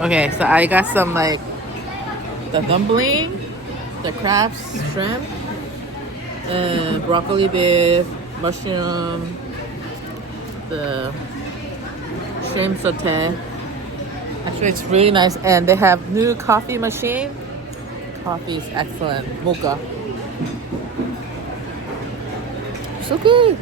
Okay, so I got some like the dumpling, the crab shrimp, and broccoli beef, mushroom, the shrimp saute. Actually, it's really nice, and they have new coffee machine. Coffee is excellent, mocha. So good.